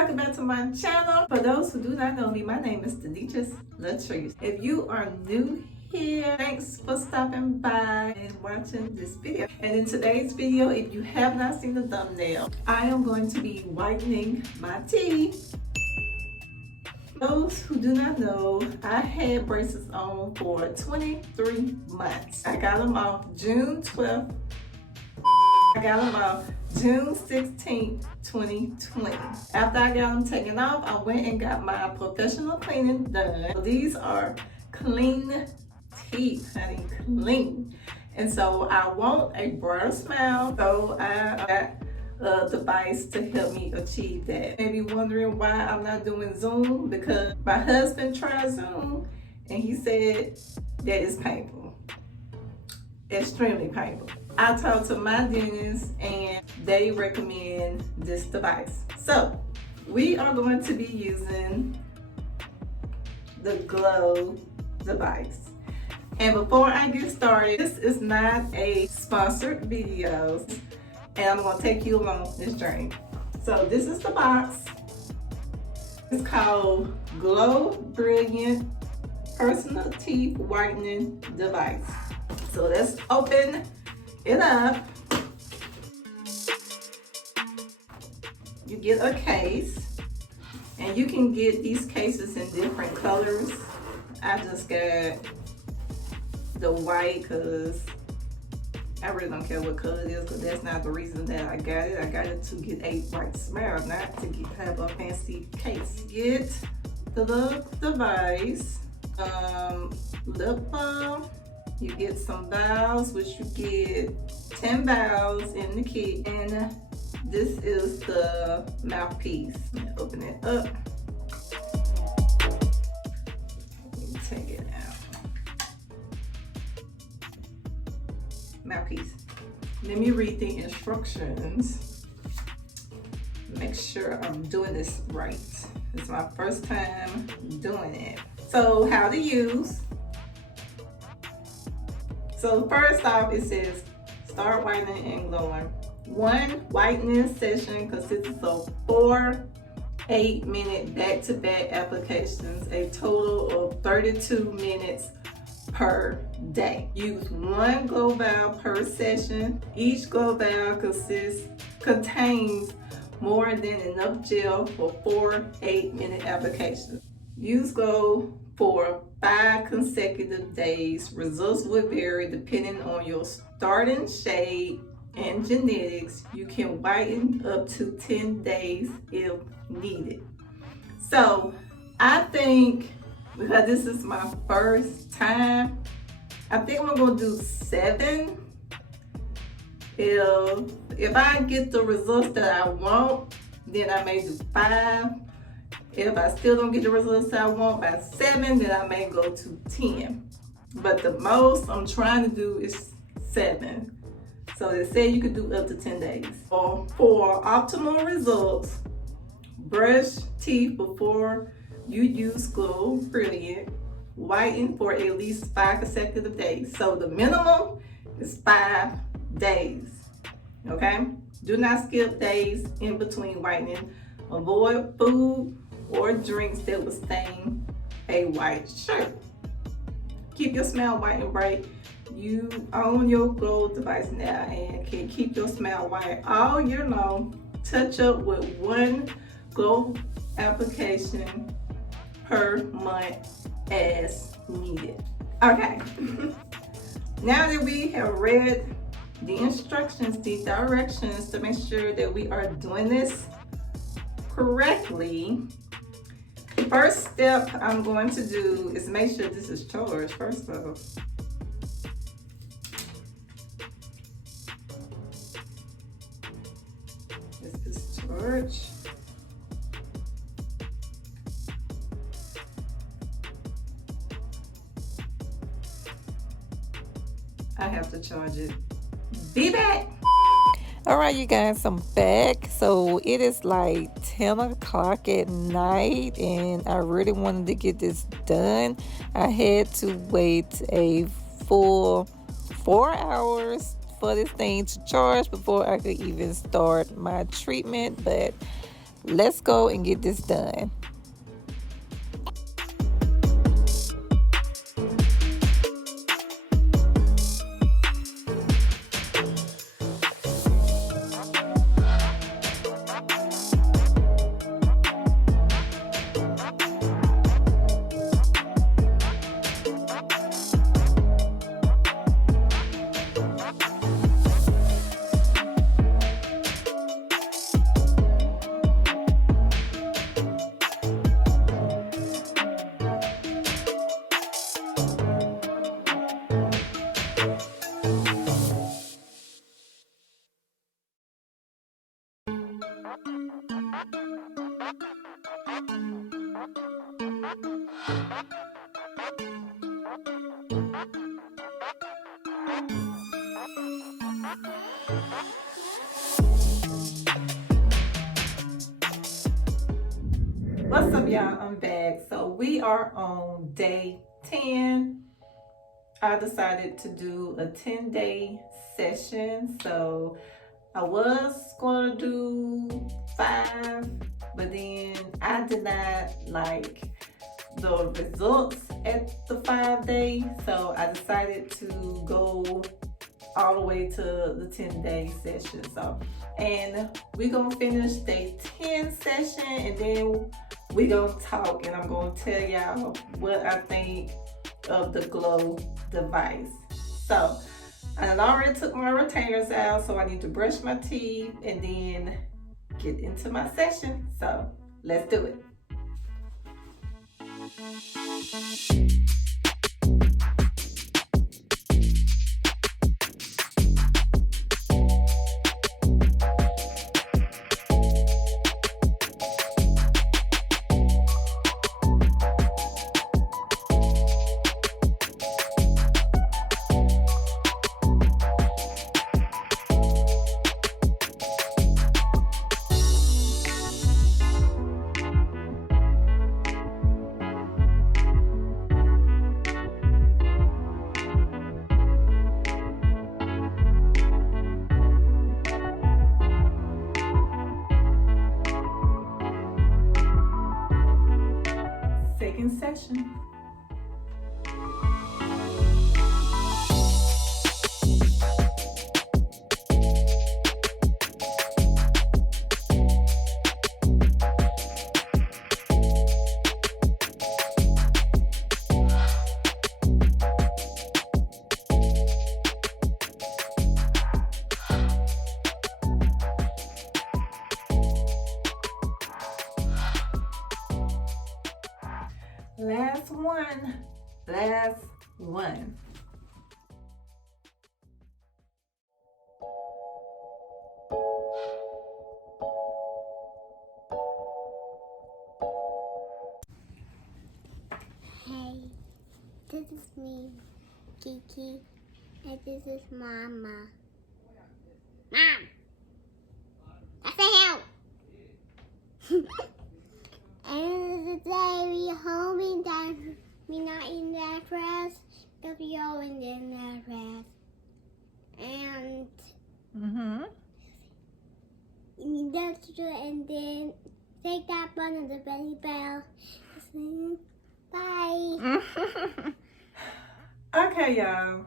welcome back to my channel. For those who do not know me, my name is Deluxe. If you are new here, thanks for stopping by and watching this video. And in today's video, if you have not seen the thumbnail, I am going to be whitening my teeth. Those who do not know, I had braces on for 23 months. I got them off June 12th. I got them off June 16th, 2020. After I got them taken off, I went and got my professional cleaning done. These are clean teeth, honey, clean. And so I want a brighter smile, so I got a device to help me achieve that. Maybe wondering why I'm not doing Zoom, because my husband tried Zoom and he said that it's painful, extremely painful. I talked to my dentist and they recommend this device. So we are going to be using the GLO device. And before I get started, this is not a sponsored video, and I'm going to take you along this journey. So this is the box. It's called GLO Brilliant Personal Teeth Whitening Device. So let's open it up. You get a case, and you can get these cases in different colors. I just got the white because I really don't care what color it is, because that's not the reason that I got it. I got it to get a bright smile, not to have a fancy case. Get the little device, lip balm. You get some valves, which you get 10 valves in the kit, and this is the mouthpiece. Open it up. Let me take it out. Mouthpiece. Let me read the instructions. Make sure I'm doing this right. It's my first time doing it. So how to use. So first off, it says start whitening and glowing. One whitening session consists of 4 8-minute back-to-back applications, a total of 32 minutes per day. Use 1 glow valve per session. Each glow valve contains more than enough gel for 4 8-minute applications. Use glow for 5 consecutive days. Results will vary depending on your starting shade and genetics. You can whiten up to 10 days if needed. So I think, because this is my first time, I think I'm gonna do 7. If I get the results that I want, then I may do 5. If I still don't get the results I want by 7, then I may go to 10. But the most I'm trying to do is 7. So they say you could do up to 10 days. For optimal results, brush teeth before you use GLO Brilliant. Whiten for at least 5 consecutive days. So the minimum is 5 days. Okay? Do not skip days in between whitening. Avoid food or drinks that will stain a white shirt. Keep your smile white and bright. You own your GLO device now and can keep your smile white all year long. Touch up with 1 GLO application per month as needed. Okay, now that we have read the instructions, the directions to make sure that we are doing this correctly, first step I'm going to do is make sure this is charged first of all. This is charged. I have to charge it. Be back. All right, you guys, I'm back. So it is like 10 o'clock at night and I really wanted to get this done. I had to wait a full 4 hours for this thing to charge before I could even start my treatment, but let's go and get this done. What's up, y'all? I'm back. So we are on day 10. I decided to do a 10-day session. So I was going to do 5, but then I did not like the results at the 5-day. So I decided to go all the way to the 10-day session. So, and we're gonna finish day 10 session, and then we gonna talk, and I'm gonna tell y'all what I think of the GLO device. So I already took my retainers out, so I need to brush my teeth and then get into my session. So let's do it. Second session. Last one. Last one. Hey, this is me, Kiki, and this is Mama. Mom! I say help! And today we home that we not in that dress, because we all in that dress. And that's true, and then take that button of the belly bell. Bye. Okay, y'all.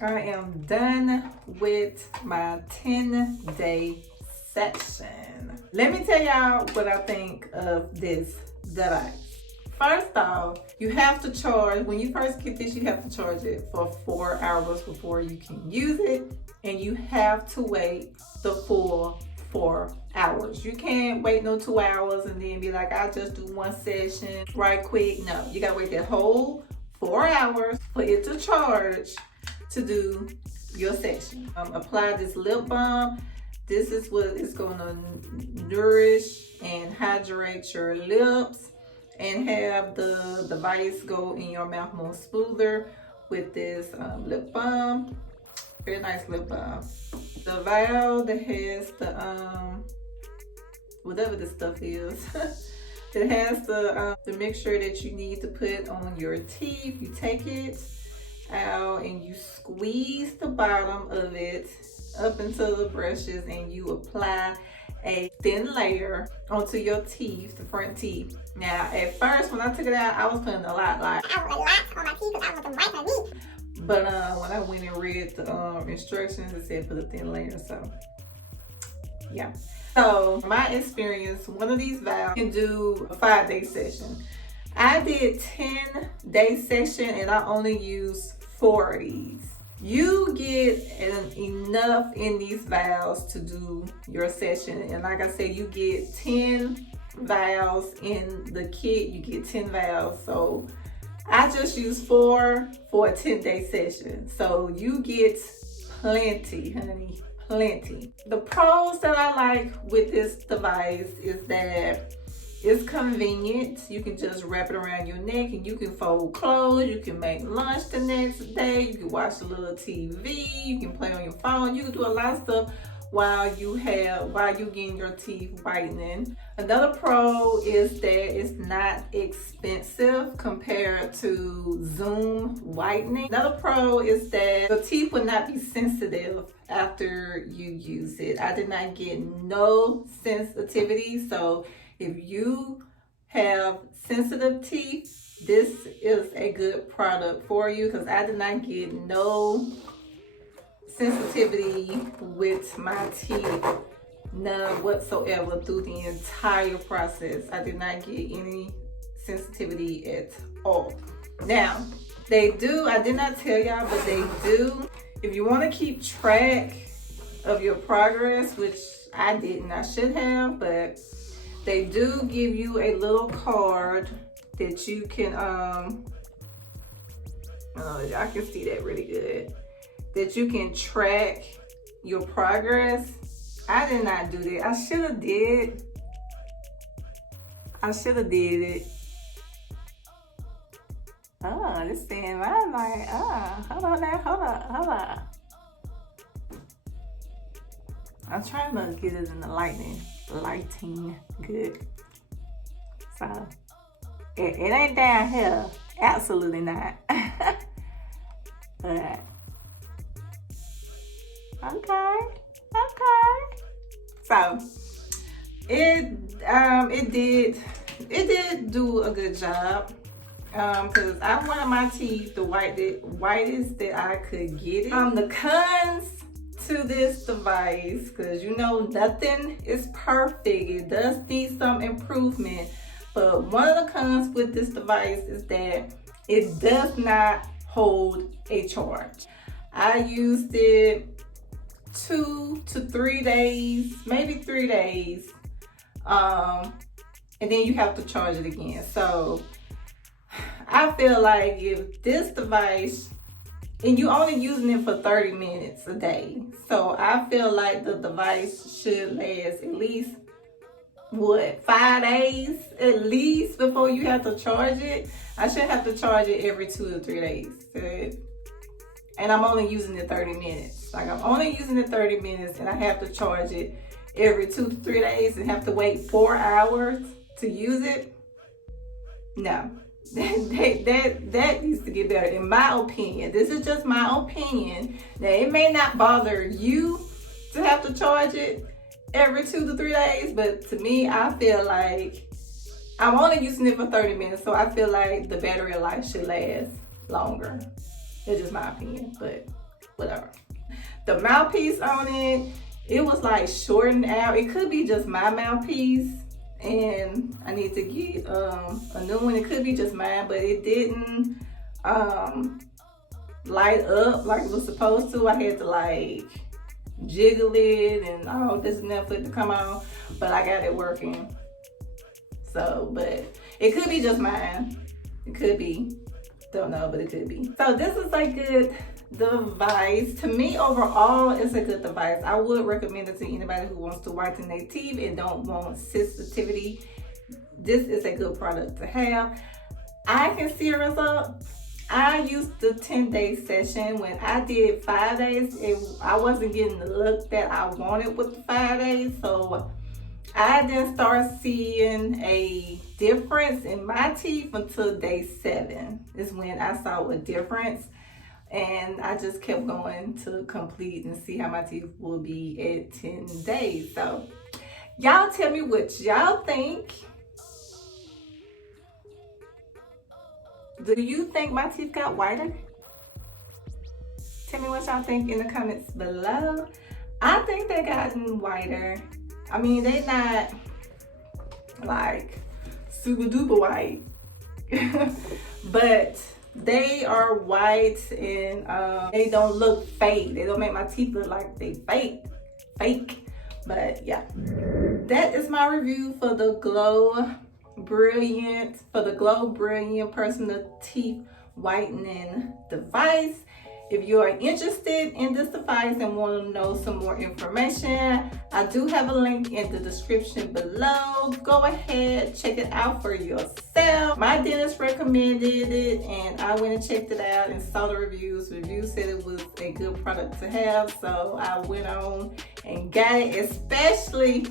I am done with my 10-day session. Let me tell y'all what I think of this device. First off, you have to charge, when you first get this, you have to charge it for 4 hours before you can use it. And you have to wait the full 4 hours. You can't wait no 2 hours and then be like, I'll just do one session right quick. No, you gotta wait that whole 4 hours for it to charge to do your session. Apply this lip balm. This is what is gonna nourish and hydrate your lips and have the device go in your mouth more smoother with this lip balm. Very nice lip balm. The vial that has the whatever this stuff is. It has the mixture that you need to put on your teeth. You take it out and you squeeze the bottom of it up into the brushes and you apply a thin layer onto your teeth, the front teeth. Now, at first, when I took it out, I was putting a lot, like I want a lot on my teeth because I want them white for me. But when I went and read the instructions, it said put a thin layer, so yeah. So my experience, one of these valves can do a 5-day session. I did 10-day session and I only used 4 of these. You get enough in these valves to do your session, and like I said, you get 10 valves in the kit. You get 10 valves, so I just use 4 for a 10-day session. So you get plenty, honey, plenty. The pros that I like with this device is that it's convenient. You can just wrap it around your neck and you can fold clothes. You can make lunch the next day. You can watch a little TV. You can play on your phone. You can do a lot of stuff while you're getting your teeth whitening. Another pro is that it's not expensive compared to Zoom whitening. Another pro is that the teeth will not be sensitive after you use it. I did not get no sensitivity, so if you have sensitive teeth, this is a good product for you, because I did not get no sensitivity with my teeth, none whatsoever through the entire process. I did not get any sensitivity at all. Now, they do, I did not tell y'all, but they do, if you want to keep track of your progress, which I didn't, I should have, but they do give you a little card that you can, y'all can see that really good, that you can track your progress. I did not do that. I should have did it. Oh, this thing, I'm like, hold on. I'm trying to get it in the lighting good. So it ain't down here, absolutely not. But okay. So it did do a good job. Because I wanted my teeth the whitest that I could get it. The cons to this device, because you know nothing is perfect, it does need some improvement, but one of the cons with this device is that it does not hold a charge. I used it 2 to 3 days, maybe 3 days, and then you have to charge it again. So I feel like if this device, and you only using it for 30 minutes a day, so I feel like the device should last at least, 5 days at least before you have to charge it. I should have to charge it every 2 to 3 days. And I'm only using it 30 minutes. Like, I'm only using it 30 minutes and I have to charge it every 2 to 3 days and have to wait 4 hours to use it. No. That needs to get better, in my opinion. This is just my opinion. Now, it may not bother you to have to charge it every 2 to 3 days, but to me, I feel like I'm only using it for 30 minutes, so I feel like the battery life should last longer. It's just my opinion, but whatever. The mouthpiece on it was like shortened out. It could be just my mouthpiece, and I need to get a new one. It could be just mine, but it didn't light up like it was supposed to. I had to like jiggle it and all this and that for it to come on, but I got it working. So, but it could be just mine. It could be, don't know, but it could be. So this is a good device. To me, overall, it's a good device. I would recommend it to anybody who wants to whiten their teeth and don't want sensitivity. This is a good product to have. I can see a result. I used the 10-day session. When I did 5 days, I wasn't getting the look that I wanted with the 5 days. So I didn't start seeing a difference in my teeth until day 7 is when I saw a difference. And I just kept going to complete and see how my teeth will be at 10 days. So Y'all tell me what y'all think. Do you think my teeth got whiter? Tell me what y'all think in the comments below. I think they gotten whiter. I mean, they not like super duper white, but they are white and they don't look fake. They don't make my teeth look like they fake. But yeah, that is my review for the GLO Brilliant, personal teeth whitening device. If you are interested in this device and want to know some more information, I do have a link in the description below. Go ahead, check it out for yourself. My dentist recommended it and I went and checked it out and saw the reviews. Reviews said it was a good product to have, so I went on and got it, especially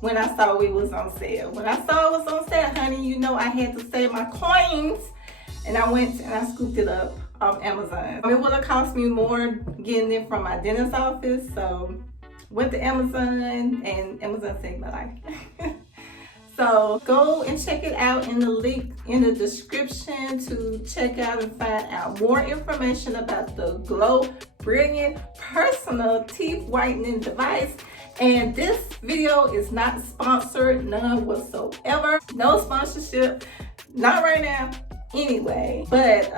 when I saw it was on sale. When I saw it was on sale, honey, you know I had to save my coins, and I went and I scooped it up off Amazon. It would have cost me more getting it from my dentist's office, so went to Amazon and Amazon saved my life. So go and check it out in the link in the description to check out and find out more information about the GLO Brilliant personal teeth whitening device. And this video is not sponsored, none whatsoever. No sponsorship, not right now. Anyway, but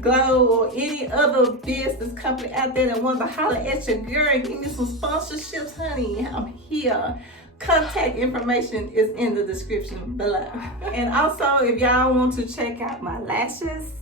GLO or any other business company out there that wants to holler at your girl and give me some sponsorships, honey, I'm here. Contact information is in the description below. And also, if y'all want to check out my lashes,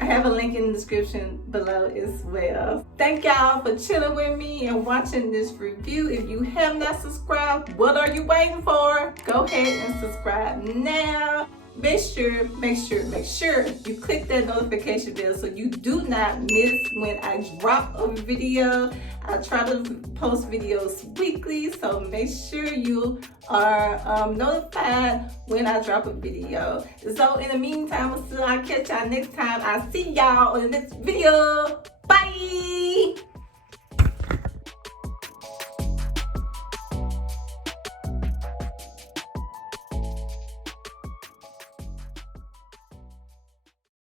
I have a link in the description below as well. Thank y'all for chilling with me and watching this review. If you have not subscribed, what are you waiting for? Go ahead and subscribe now. Make sure you click that notification bell so you do not miss when I drop a video. I try to post videos weekly, so make sure you are notified when I drop a video. So in the meantime, I'll catch y'all next time. I'll see y'all in the next video. Bye!